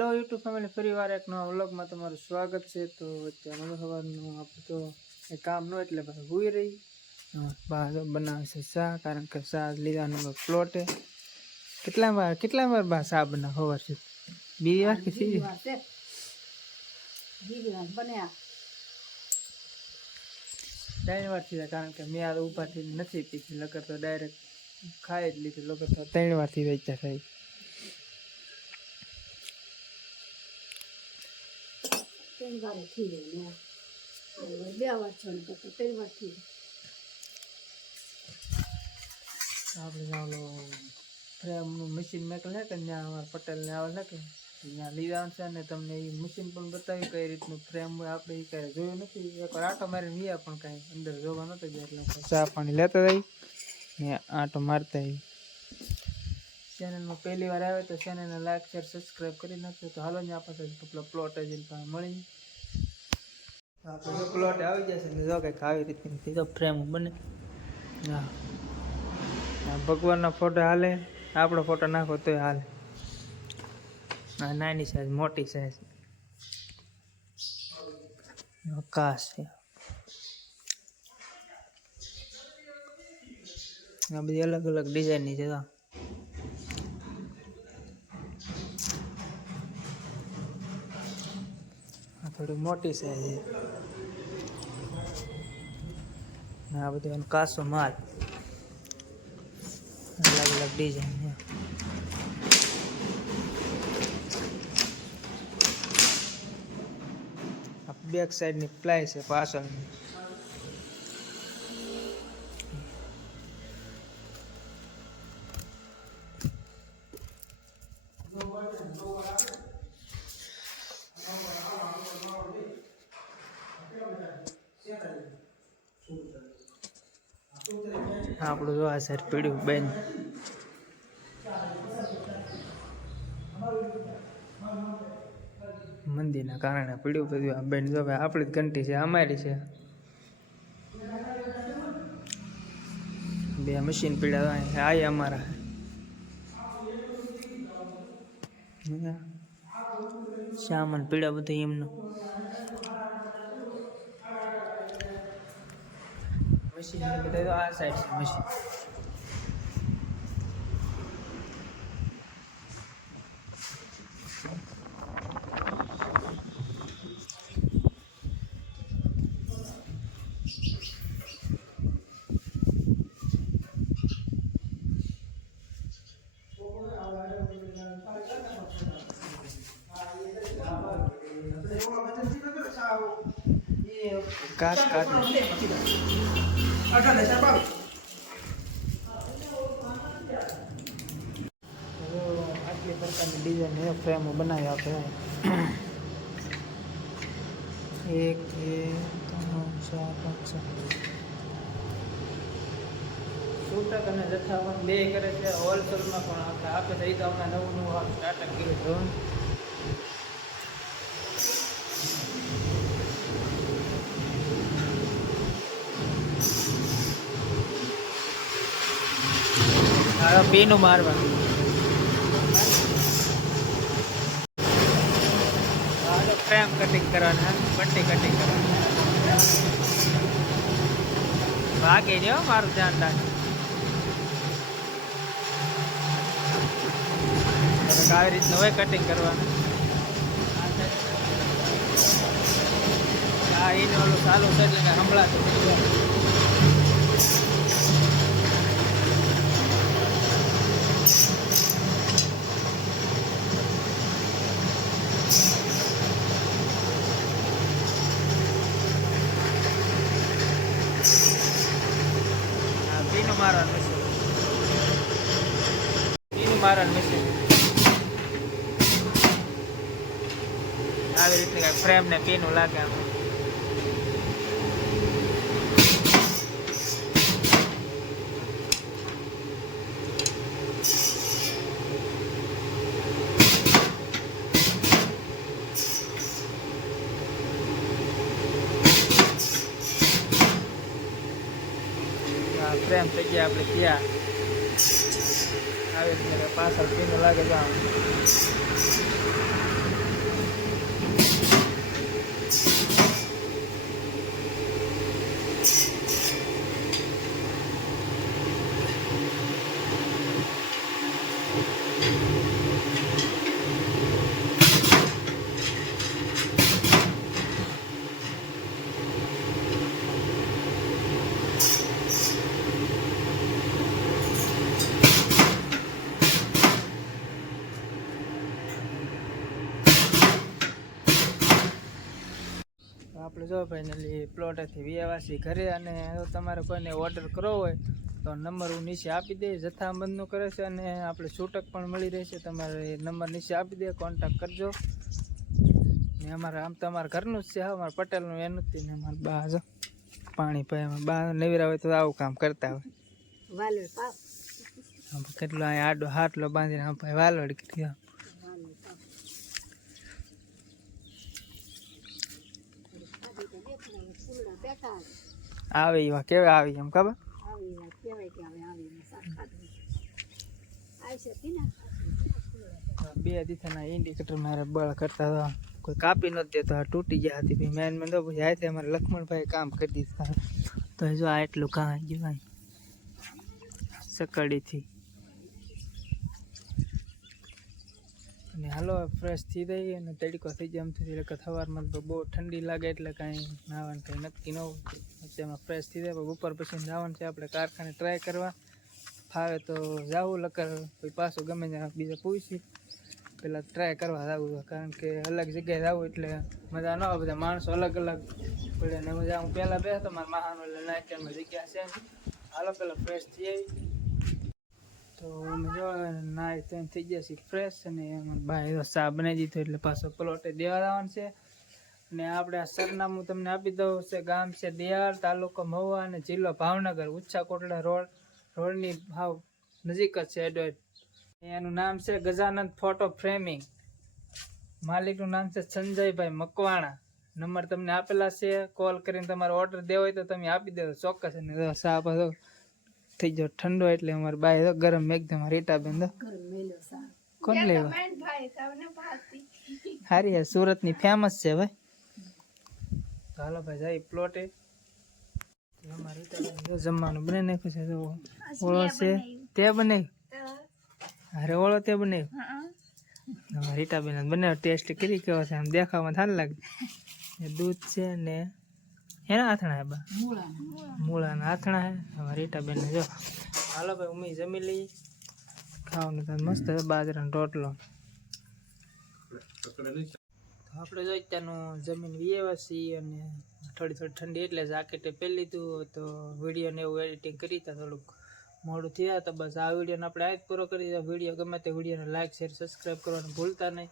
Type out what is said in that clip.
Hello YouTube family, ફરીવાર એક નવા વ્લોગમાં તમારું સ્વાગત છે. તો અત્યારે સવારનું આપણે તો એ કામ ન એટલે પછી ભૂઈ રહી બહાર બનાવે છે ચા, કારણ કે ચા લીધાનો પ્લોટ હે. કેટલા વાર બા ચા બનાવ ખબર છે? બીજી વાર કે ત્રીજી વાર? બન્યા 3 વાર થઈ, કારણ કે મેં આ ઉભાથી નથી પીધી. લગર તો ડાયરેક્ટ ખાઈ જ લીધું. લગર તો 3 વારથી વેચ્યા થાય. આપણે ફ્રેમનું મશીન મેકલ છે કે ત્યાં અમારા પટેલને આવે છે કે ત્યાં લીધા છે, અને તમને એ મશીન પણ બતાવ્યું કઈ રીતનું ફ્રેમ હોય. આપણે એ કાંઈ જોયું નથી. એકવાર આટો મારીને ગયા પણ કાંઈ અંદર જોવા નતો ગયા, એટલે ચા પાણી લેતા જઈ ને આટો મારતા આવી. ચેનલમાં પહેલી વાર આવે તો ચેનલને લાઈક શેર સબસ્ક્રાઈબ કરી નાખજો. તો હાલો ને આપણે પેલો પ્લોટ હજી મળી આપણે પ્લોટ આવી જશે ને જો કંઈક આવી રીતની તો ફ્રેમ બને. હા, ભગવાનનો ફોટો હાલે, આપણો ફોટો નાખો તોય હાલે. નાની સાઈઝ, મોટી સાઈઝ, કાશ છે. આ બધી અલગ અલગ ડિઝાઇનની છે. આ થોડી મોટી સાઈઝ છે. આ બધું કાસો માલ, અલગ અલગ ડિઝાઇન. બેક સાઈડની પ્લાય છે પાછળની. આપણું જો આ સાઈડ પીડ્યું બેન, મંદિરના કારણે પીડ્યું બધું. આ બેન જો ભાઈ આપણી જ ઘંટી છે, અમારી છે. બે મશીન પીડ્યા આ અમારા. સામાન પીડા બધું એમનું. મશીન બધા તો આ સાઈડ છે મશીન. કાચ કાચ આટલી પ્રકારની ડિઝાઇન ફ્રેમ બનાવી આપે. 1 2 3 4 5 છૂટક અને જથ્થામાં બે કરે છે. હોલસેલમાં પણ આપણે આપે છે. તો હમણાં નવું સ્ટાર્ટઅપ કર્યું છે. પીનું મારવાનું, ફ્રેમ કટિંગ કરવાના, પટ્ટી કટિંગ કરવાની. ભાગે જો મારું ધ્યાન રાખે. આવી રીતનું હોય કટિંગ કરવાનું. આ એને ઓલું ચાલુ છે એટલે હમણાં મારવાનું મશીન, પીનું મારવાનું મશીન. આવી રીતે કાંઈ ફ્રેમ ને પીનું લાગે. ફ્રેમ થઈ ગયા આપણે ત્યાં આવી રીતે પાછળ પીનું લાગે. આપણે જો ફાઇનલી પ્લોટેથી વ્યવાસી ઘરે, અને જો તમારે કોઈને ઓર્ડર કરવો હોય તો નંબર હું નીચે આપી દે, જથ્થાબંધનું કરે છે અને આપણે છૂટક પણ મળી રહેશે. તમારે નંબર નીચે આપી દે, કોન્ટેક્ટ કરજો. ને અમારે આમ તો અમારા ઘરનું જ છે, હા અમારા પટેલનું એનું જ ને અમારા બા જો પાણી પાય બા નવીરા હોય તો આવું કામ કરતા હોય. કેટલો અહીં આડો હાટલો બાંધીને આમ ભાઈ વાલોડ કરી આવે એવા કેવા આવી એમ ખબર બે દીથાના ઇન્ડિકેટર મારે બળ કરતા હતા, કોઈ કાપી નથી દેતો, આ તૂટી ગયા હતી મેન મેં તો પછી આ અમારે લક્ષ્મણભાઈ કામ કરી દીધા. તો જો આ એટલું કામ ગયું સકડીથી. અને હાલો ફ્રેશ થઈ જાય અને તડકો થઈ જાય એમ થઈ જાય. સવારમાં તો બહુ ઠંડી લાગે એટલે કાંઈ નાવાનું કંઈ નક્કી ન હોય. તેમાં ફ્રેશ થઈ જાય ઉપર પછી જવાનું છે આપણે કારખાને ટ્રાય કરવા. ફાવે તો જવું, લકર કોઈ પાછું ગમે ત્યાં બીજા પૂછી પેલા ટ્રાય કરવા જવું, કારણ કે અલગ જગ્યાએ જવું એટલે મજા ન આવે. બધા માણસો અલગ અલગ પડે ને મજા. હું પહેલાં બેસતો મારા મહાનો એટલે નાઇટમાં જગ્યા છે. હાલો પેલા ફ્રેશ થઈ આવી તો અમે જો નાઈ તો થઈ ગયા છીએ ફ્રેશ, અને અમારા બાય ચા બનાવી દીધો એટલે પાછો પ્લોટે દેવા જવાનું છે. અને આપણે આ સરનામું તમને આપી દઉં છે. ગામ છે દિયાળ, તાલુકો મહુવા અને જિલ્લો ભાવનગર. ઉચ્છા કોટડા રોડની ભાવ નજીક જ છે એડવાઇટ. એનું નામ છે ગજાનંદ ફોટો ફ્રેમિંગ. માલિકનું નામ છે સંજયભાઈ મકવાણા. નંબર તમને આપેલા છે, કોલ કરીને તમારો ઓર્ડર દેવો હોય તો તમે આપી દેજો ચોક્કસ. અને ચા પાછો થઈ ગયો ઠંડો એટલે અમારે બાય ગરમ એકદમ રીટા બેન કોણ લેવા સારી સુરતની ફેમસ છે ભાઈ. તો હાલો ભાઈ જાય પ્લોટે. જમવાનું બને નાખ્યું છે. ઓળો છે તે બનાવ્યું, અરે ઓળો તે બનાવ્યું રીટાબેન બનાવ્યો. ટેસ્ટ કરી કેવો છે, આમ દેખાવામાં સારું લાગે. દૂધ છે ને એના આથણા હે બા, મૂળાના આથણા હે હવે રીટાબેન ને. જો હાલો ભાઈ ઉમી જમી લઈ. ખાવાનું તો મસ્ત બાજરાનો રોટલો. આપણે જો અત્યારનું જમીન વીએવા છીએ અને થોડી ઠંડી એટલે જાકેટે પહેરી લીધું. તો વિડીયોને એવું એડિટિંગ કરી હતા, થોડુંક મોડું થયા તો બસ આ વિડીયોને આપણે આજ પૂરો કરી દીધો. વિડીયો ગમે તે વિડીયોને લાઈક શેર સબસ્ક્રાઈબ કરવાનું ભૂલતા નહીં.